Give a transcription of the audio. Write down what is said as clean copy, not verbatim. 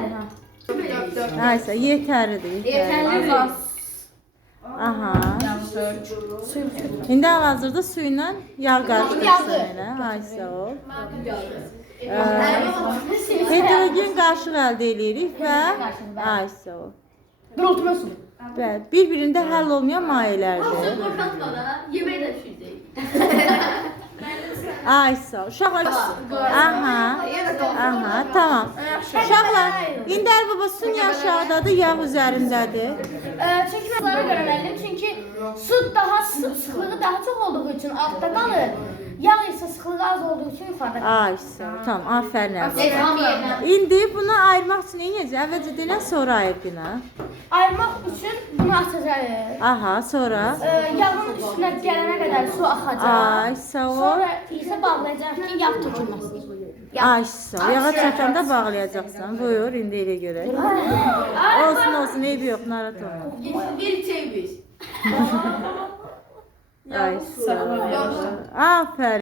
Yetərlidir ha. Aysa yetərlidir. Yetərlidir. Aha. İndi hal-hazırda su ilə yağ qarışdırırsan elə. Aysa ol. Heterogen qarışıq əldə edirik və aysa ol. Durultma su. Bir-birində həll olmayan mayelərdir. Yemeği de pişirecek. Aysa, uşaqlar. Aha. Aha, tamam. Uşaqlar, indi Ərbaba sun aşağıdadır, yağ üzərindədir. Çünki mən bunları görməliyim. Çünki su daha sıxlığı daha çox olduğu üçün altda qalır. Yağ isə sıxlığı az olduğu üçün yuxarıda qalır. Aysa, tamam, aferin Ərbaba. İndi bunu ayırmaq üçün necə? Əvvəlcə denən, sonra ayır günə. Ayırmaq üçün bunu açacağıq. Aha, sonra? Yağın üstünə gələnə qədər su axacaq. Aysa o. Sonra isə bağlayacaq ki, yağ tökülməsin. Aysa, yağa çatanda bağlayacaqsan. Buyur, indi elə görək. Olsun, olsun, eybi yox, narahat olma. Bir çeymiş. Aysa. Aferin.